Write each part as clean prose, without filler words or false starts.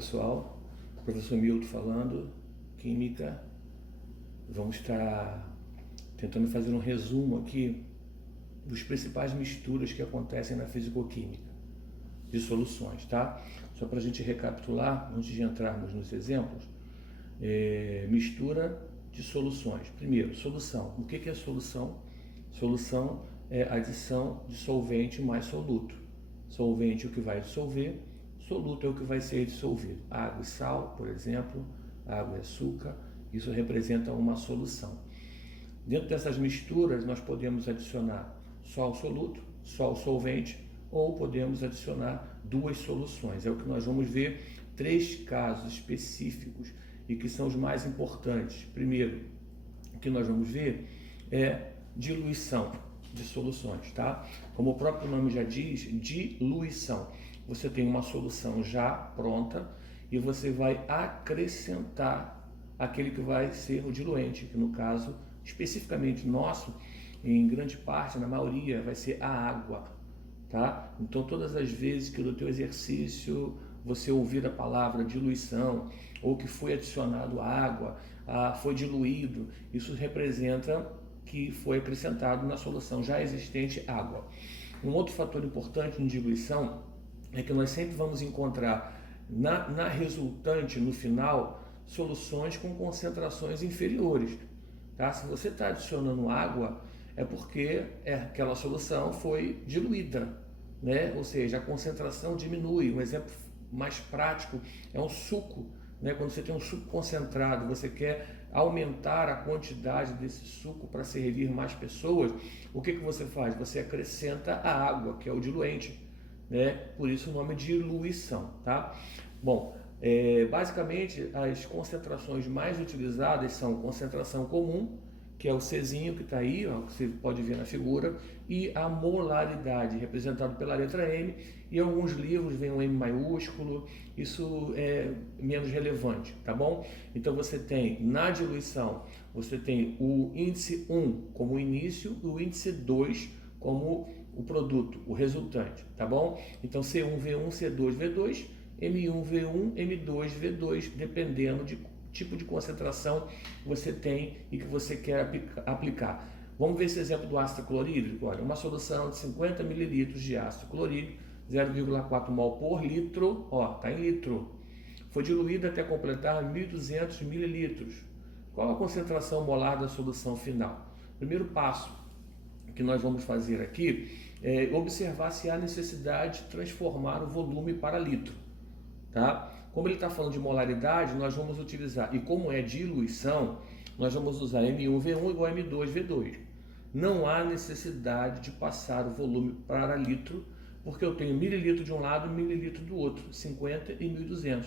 pessoal, professor Milton falando, Química. Vamos estar tentando fazer um resumo aqui dos principais misturas que acontecem na fisicoquímica de soluções, tá? Só para a gente recapitular, antes de entrarmos nos exemplos, mistura de soluções. Primeiro, solução. O que é solução? Solução é adição de solvente mais soluto. Solvente é o que vai dissolver, soluto é o que vai ser dissolvido. Água e sal, por exemplo, água e açúcar, isso representa uma solução. Dentro dessas misturas, nós podemos adicionar só o soluto, só o solvente, ou podemos adicionar duas soluções. É o que nós vamos ver, 3 casos específicos e que são os mais importantes. Primeiro, o que nós vamos ver é diluição de soluções, tá? Como o próprio nome já diz, diluição. Você tem uma solução já pronta e você vai acrescentar aquele que vai ser o diluente, que no caso, especificamente nosso, em grande parte, na maioria, vai ser a água, tá? Então, todas as vezes que no teu exercício você ouvir a palavra diluição, ou que foi adicionado água, foi diluído, isso representa que foi acrescentado na solução já existente água. Um outro fator importante em diluição é que nós sempre vamos encontrar na resultante, no final, soluções com concentrações inferiores. Tá? Se você está adicionando água, é porque aquela solução foi diluída, né? Ou seja, a concentração diminui. Um exemplo mais prático é um suco. Né? Quando você tem um suco concentrado, você quer aumentar a quantidade desse suco para servir mais pessoas, o que você faz? Você acrescenta a água, que é o diluente, né? Por isso o nome de diluição, tá? Bom, basicamente as concentrações mais utilizadas são concentração comum, que é o Czinho que está aí, ó, que você pode ver na figura, e a molaridade, representado pela letra M, e em alguns livros vem um M maiúsculo, isso é menos relevante, tá bom? Então você tem, na diluição, você tem o índice 1 como o início e o índice 2 como o produto, o resultante, tá bom? Então C1V1, C2V2, M1V1, M2V2, dependendo de tipo de concentração que você tem e que você quer aplicar. Vamos ver esse exemplo do ácido clorídrico. Olha, uma solução de 50 ml de ácido clorídrico, 0,4 mol por litro, ó, tá em litro. Foi diluída até completar 1.200 ml. Qual a concentração molar da solução final? Primeiro passo que nós vamos fazer aqui é observar se há necessidade de transformar o volume para litro, tá? Como ele está falando de molaridade, nós vamos utilizar, e como é diluição, nós vamos usar M1V1 igual a M2V2. Não há necessidade de passar o volume para litro, porque eu tenho mililitro de um lado e mililitro do outro, 50 e 1.200.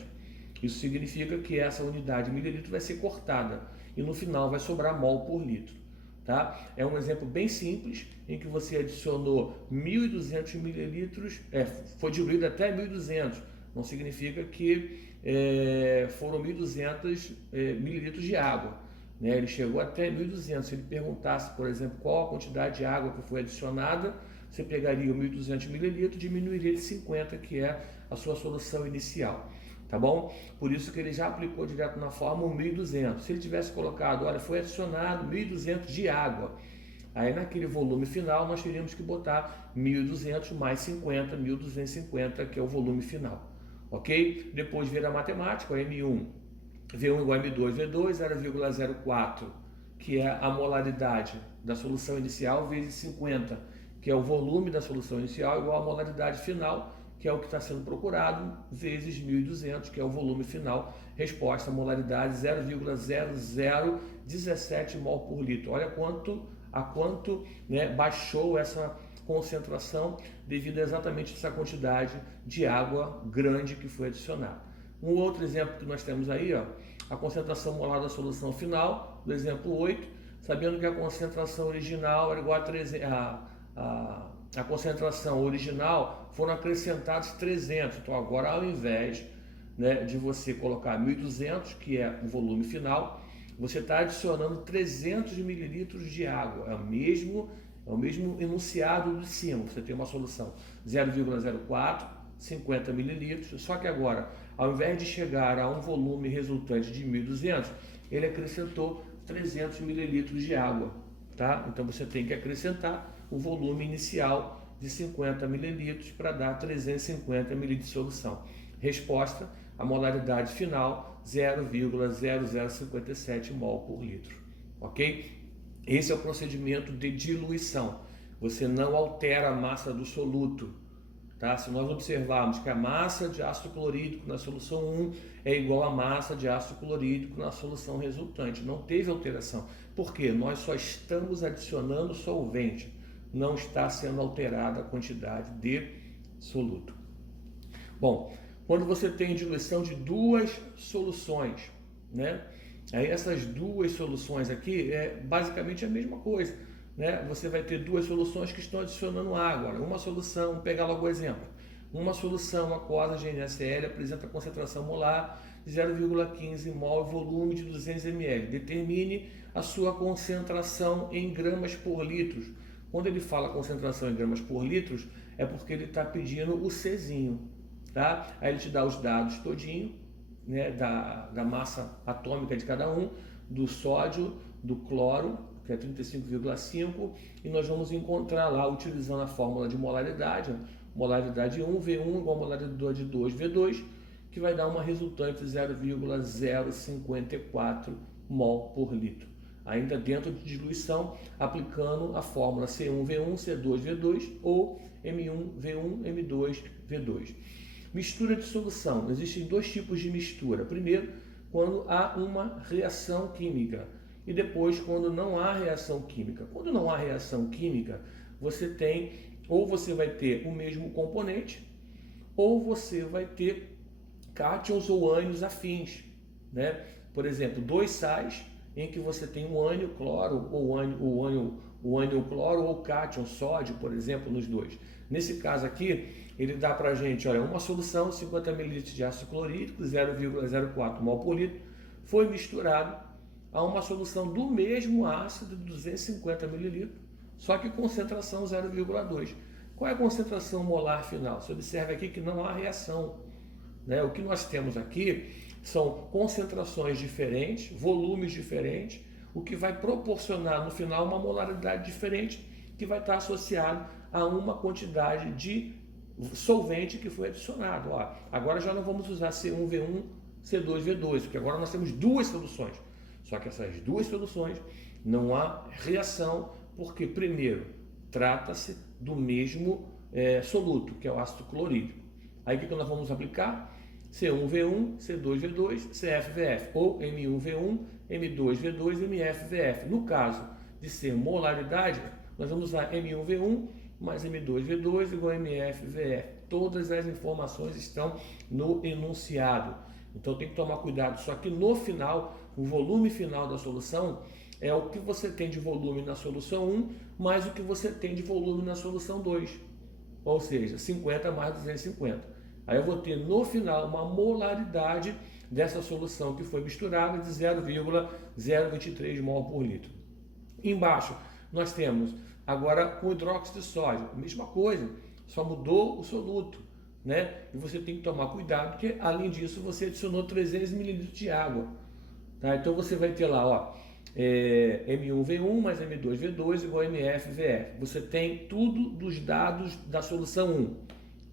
Isso significa que essa unidade mililitro vai ser cortada e no final vai sobrar mol por litro. Tá? É um exemplo bem simples em que você adicionou 1.200 mililitros, foi diluído até 1.200. Não significa que foram 1.200 mililitros de água, né? Ele chegou até 1.200. Se ele perguntasse, por exemplo, qual a quantidade de água que foi adicionada, você pegaria o 1.200 mililitros e diminuiria de 50, que é a sua solução inicial. Tá bom? Por isso que ele já aplicou direto na fórmula 1.200. Se ele tivesse colocado, olha, foi adicionado 1.200 de água, aí naquele volume final nós teríamos que botar 1.200 mais 50, 1.250, que é o volume final. Ok? Depois vir a matemática, M1, V1 igual a M2, V2, 0,04, que é a molaridade da solução inicial, vezes 50, que é o volume da solução inicial, igual a molaridade final, que é o que está sendo procurado, vezes 1.200, que é o volume final. Resposta, molaridade 0,0017 mol por litro. Olha a quanto né, baixou essa concentração devido a exatamente essa quantidade de água grande que foi adicionada. Um outro exemplo que nós temos aí, ó, a concentração molar da solução final, do exemplo 8, sabendo que a concentração original era igual a 300, a concentração original foram acrescentados 300. Então agora, ao invés né, de você colocar 1.200, que é o volume final, você está adicionando 300 mililitros de água. É o mesmo enunciado de cima. Você tem uma solução 0,04, 50 mililitros, só que agora Ao invés de chegar a um volume resultante de 1.200, ele acrescentou 300 mililitros de água, tá? Então você tem que acrescentar o volume inicial de 50 mililitros para dar 350 mililitros de solução. Resposta, a molaridade final 0,0057 mol por litro, ok? Esse é o procedimento de diluição. Você não altera a massa do soluto, tá? Se nós observarmos que a massa de ácido clorídrico na solução 1 é igual à massa de ácido clorídrico na solução resultante, não teve alteração. Por quê? Nós só estamos adicionando solvente, não está sendo alterada a quantidade de soluto. Bom, quando você tem diluição de duas soluções, né? Aí essas duas soluções aqui é basicamente a mesma coisa, né? Você vai ter duas soluções que estão adicionando água. Uma solução, vou pegar logo o exemplo. Uma solução aquosa GNSL apresenta concentração molar de 0,15 mol e volume de 200 ml. Determine a sua concentração em gramas por litro. Quando ele fala concentração em gramas por litro, é porque ele está pedindo o Czinho, tá? Aí ele te dá os dados todinho, né, da massa atômica de cada um, do sódio, do cloro, que é 35,5, e nós vamos encontrar lá, utilizando a fórmula de molaridade, molaridade 1, V1 igual a molaridade 2, V2, que vai dar uma resultante de 0,054 mol por litro. Ainda dentro de diluição, aplicando a fórmula C1V1, C2V2 ou M1V1, M2V2. Mistura de solução. Existem dois tipos de mistura. Primeiro, quando há uma reação química, e depois quando não há reação química. Quando não há reação química, você tem, ou você vai ter o mesmo componente, ou você vai ter cátions ou ânions afins, né? Por exemplo, dois sais em que você tem um ânion cloro ou o ânion cloro ou cátion sódio, por exemplo, nos dois. Nesse caso aqui, ele dá para a gente, olha, uma solução, 50 ml de ácido clorídrico, 0,04 mol por litro, foi misturado a uma solução do mesmo ácido de 250 ml, só que concentração 0,2. Qual é a concentração molar final? Você observa aqui que não há reação, né? O que nós temos aqui são concentrações diferentes, volumes diferentes, o que vai proporcionar no final uma molaridade diferente, que vai estar associado a uma quantidade de solvente que foi adicionado. Ó, agora já não vamos usar C1V1, C2V2, porque agora nós temos duas soluções. Só que essas duas soluções não há reação, porque primeiro trata-se do mesmo soluto, que é o ácido clorídrico. Aí o que nós vamos aplicar? C1V1, C2V2, CFVF, ou M1V1, M2V2, MFVF. No caso de ser molaridade, nós vamos usar M1V1 mais M2V2 igual a MFVF. Todas as informações estão no enunciado. Então tem que tomar cuidado. Só que no final, o volume final da solução é o que você tem de volume na solução 1 mais o que você tem de volume na solução 2. Ou seja, 50 mais 250. Aí eu vou ter no final uma molaridade dessa solução que foi misturada de 0,023 mol por litro. Embaixo nós temos agora com hidróxido de sódio, a mesma coisa, só mudou o soluto, né? E você tem que tomar cuidado, porque além disso você adicionou 300 ml de água, tá? Então você vai ter lá, ó, M1V1 mais M2V2 igual a MFVF. Você tem tudo dos dados da solução 1.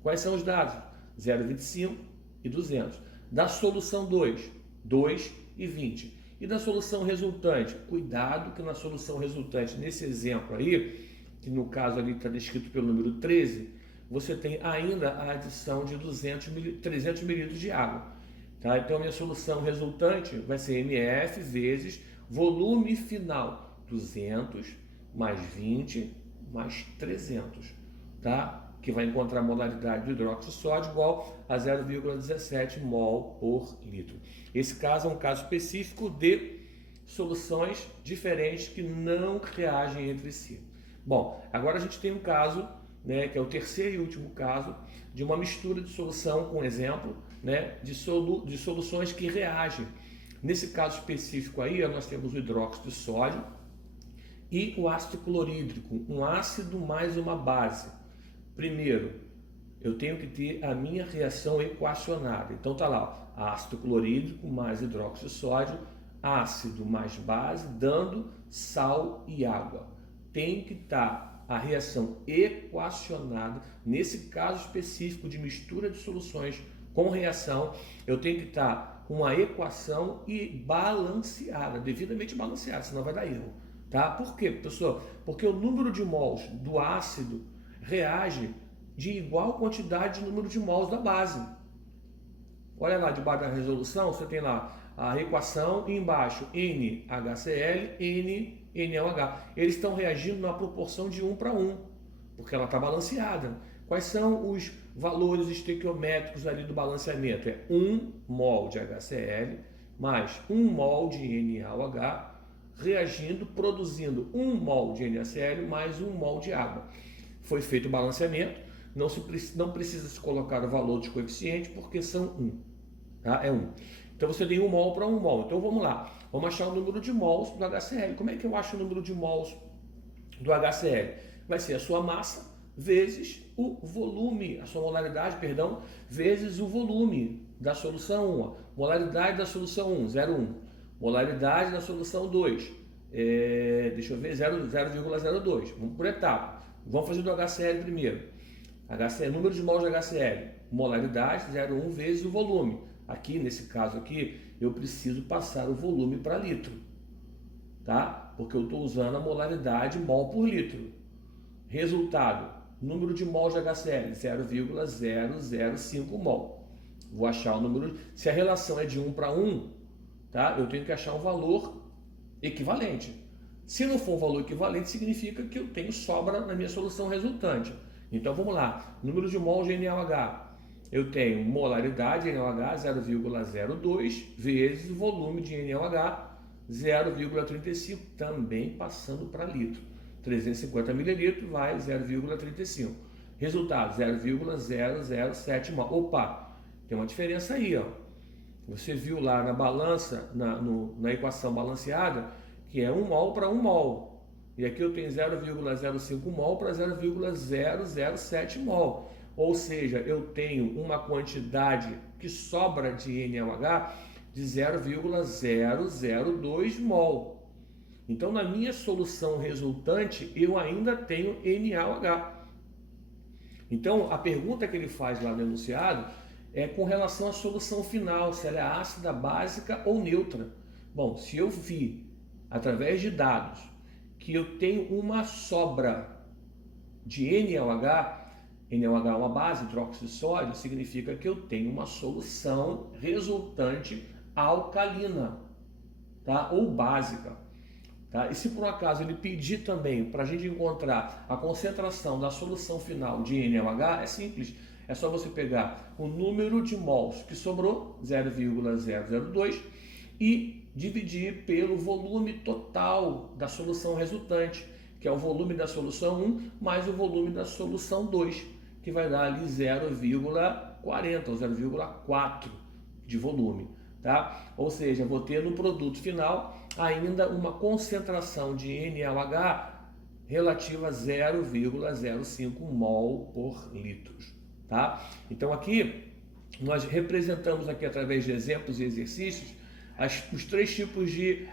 Quais são os dados? 0,25 e 200. Da solução 2, 2 e 20. E da solução resultante? Cuidado que na solução resultante, nesse exemplo aí, que no caso ali está descrito pelo número 13, você tem ainda a adição de 300 ml de água. Tá? Então a minha solução resultante vai ser MF vezes volume final, 200 mais 20 mais 300. Tá? Que vai encontrar a molaridade do hidróxido de sódio igual a 0,17 mol por litro. Esse caso é um caso específico de soluções diferentes que não reagem entre si. Bom, agora a gente tem um caso, né, que é o terceiro e último caso, de uma mistura de solução, com exemplo, né, de soluções que reagem. Nesse caso específico aí, nós temos o hidróxido de sódio e o ácido clorídrico, um ácido mais uma base. Primeiro, eu tenho que ter a minha reação equacionada. Então tá lá, ácido clorídrico mais hidróxido de sódio, ácido mais base, dando sal e água. Tem que estar a reação equacionada. Nesse caso específico de mistura de soluções com reação, eu tenho que estar com uma equação e balanceada, devidamente balanceada, senão vai dar erro. Tá? Por quê, professor? Porque o número de mols do ácido reage de igual quantidade de número de mols da base. Olha lá, debaixo da resolução, você tem lá a equação e embaixo NaHCl, NaOH. Eles estão reagindo na proporção de 1 para 1, porque ela está balanceada. Quais são os valores estequiométricos ali do balanceamento? É 1 mol de HCl mais 1 mol de NaOH reagindo, produzindo 1 mol de NaCl mais 1 mol de água. Foi feito o balanceamento, não precisa se colocar o valor dos coeficientes, porque são 1. Tá? É 1. Então você tem 1 mol para 1 mol. Então vamos lá, vamos achar o número de mols do HCl. Como é que eu acho o número de mols do HCl? Vai ser a sua massa vezes o volume, a sua molaridade, perdão, vezes o volume da solução 1. Molaridade da solução 1, 0,1. Molaridade da solução 2, deixa eu ver, 0,02. Vamos por etapa. Vamos fazer do HCl primeiro. HCl, número de mols de HCl, molaridade 0,1 vezes o volume. Aqui, nesse caso aqui, eu preciso passar o volume para litro, tá? Porque eu estou usando a molaridade mol por litro. Resultado, número de mols de HCl, 0,005 mol. Vou achar o número, se a relação é de 1 para 1, tá? Eu tenho que achar um valor equivalente. Se não for um valor equivalente, significa que eu tenho sobra na minha solução resultante. Então vamos lá, número de mols de NaOH. Eu tenho molaridade de NaOH 0,02 vezes o volume de NaOH 0,35, também passando para litro. 350 ml vai 0,35. Resultado, 0,007 mol. Opa, tem uma diferença aí, ó. Você viu lá na balança, na equação balanceada, que é 1 mol para 1 mol. E aqui eu tenho 0,05 mol para 0,007 mol. Ou seja, eu tenho uma quantidade que sobra de NaOH de 0,002 mol. Então, na minha solução resultante, eu ainda tenho NaOH. Então, a pergunta que ele faz lá no enunciado é com relação à solução final, se ela é ácida, básica ou neutra. Bom, se eu vi, através de dados, que eu tenho uma sobra de NaOH, NaOH é uma base, hidróxido de sódio, significa que eu tenho uma solução resultante alcalina, tá? Ou básica. Tá? E se por um acaso ele pedir também para a gente encontrar a concentração da solução final de NaOH, é simples. É só você pegar o número de mols que sobrou, 0,002, e dividir pelo volume total da solução resultante, que é o volume da solução 1 mais o volume da solução 2, que vai dar ali 0,40 ou 0,4 de volume. Tá? Ou seja, vou ter no produto final ainda uma concentração de NaOH relativa a 0,05 mol por litro. Tá? Então aqui nós representamos aqui através de exemplos e exercícios os 3 tipos de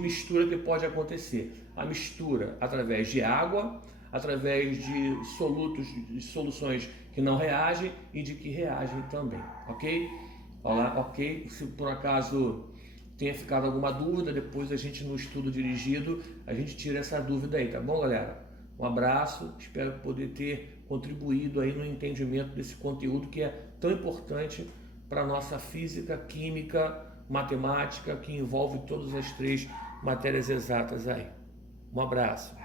mistura que pode acontecer. A mistura através de água, através de soluções que não reagem e de que reagem também, ok? Olá, ok? Se por acaso tenha ficado alguma dúvida, depois a gente no estudo dirigido, a gente tira essa dúvida aí, tá bom, galera? Um abraço, espero poder ter contribuído aí no entendimento desse conteúdo que é tão importante para a nossa física, química, matemática, que envolve todas as 3 matérias exatas aí. Um abraço.